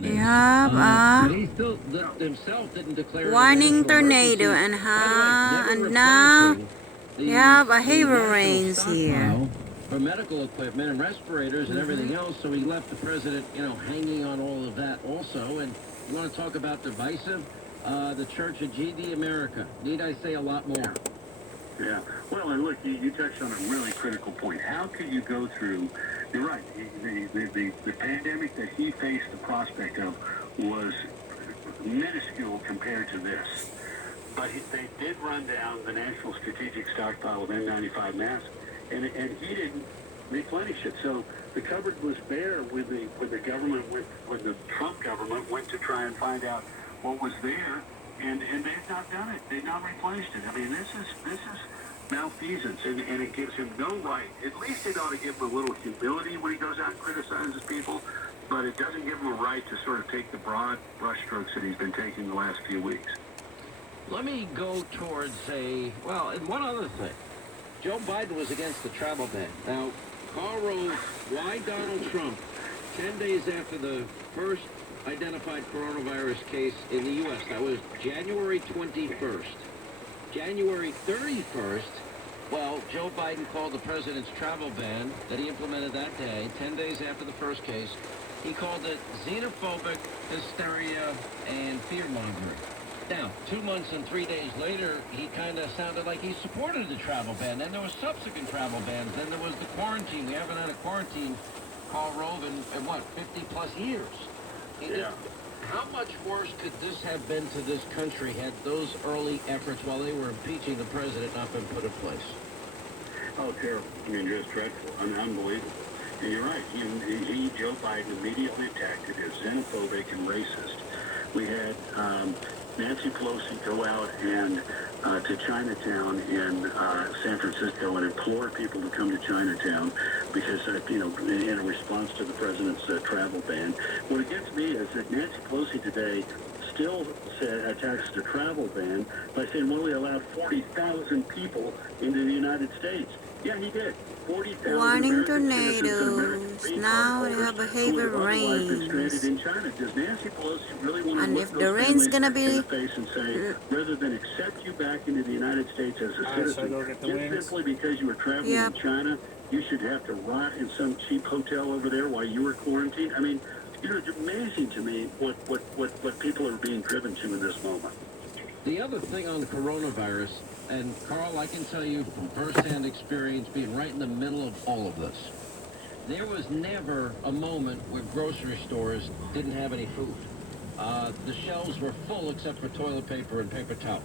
They today. have But a he still himself didn't declare it a warning national tornado emergency. and By the way, never now replacing they have a the heavy national rains here. stockpile for medical equipment and respirators and everything else. So he left the president, hanging on all of that also. And you want to talk about divisive? The Church of GD America. Need I say a lot more? Yeah. Well, and look, you touched on a really critical point. How could you go through? You're right. The pandemic that he faced the prospect of was minuscule compared to this. But they did run down the national strategic stockpile of N95 masks, and he didn't replenish it. So the cupboard was bare when the government when the Trump government went to try and find out what was there, and they've not done it. They've not replenished it. I mean, this is malfeasance, and it gives him no right. At least it ought to give him a little humility when he goes out and criticizes people, but it doesn't give him a right to sort of take the broad brushstrokes that he's been taking the last few weeks. Let me go towards and one other thing. Joe Biden was against the travel ban. Now, Karl Rove, why Donald Trump, 10 days after the first identified coronavirus case in the U.S., that was January 21st. January 31st, Joe Biden called the president's travel ban that he implemented that day, 10 days after the first case. He called it xenophobic hysteria and fear-mongering. Now, 2 months and 3 days later, he kind of sounded like he supported the travel ban. Then there was subsequent travel bans. Then there was the quarantine. We haven't had a quarantine, Karl Rove, in 50-plus years. Yeah. How much worse could this have been to this country had those early efforts while they were impeaching the president not been put in place? Oh, terrible. I mean, just dreadful. Unbelievable. And you're right. Joe Biden, immediately attacked it as xenophobic and racist. We had Nancy Pelosi go out and to Chinatown in San Francisco and implore people to come to Chinatown because, in a response to the president's travel ban. What gets me is that Nancy Pelosi today still attacks the travel ban by saying, well, we allowed 40,000 people into the United States. Yeah, he did. 40,000 Warning American citizens and American tornadoes. green Now card they holders have a who heavy would have otherwise been stranded rains. in China. Does Nancy Pelosi really want to And look if the those rain's families gonna in be the face and say, rather than accept you back into the United States as a citizen, just simply because you were traveling yep. in China, you should have to rot in some cheap hotel over there while you were quarantined? I mean, it's amazing to me what people are being driven to in this moment. The other thing on the coronavirus, and Carl, I can tell you from firsthand experience being right in the middle of all of this, there was never a moment where grocery stores didn't have any food. The shelves were full except for toilet paper and paper towels.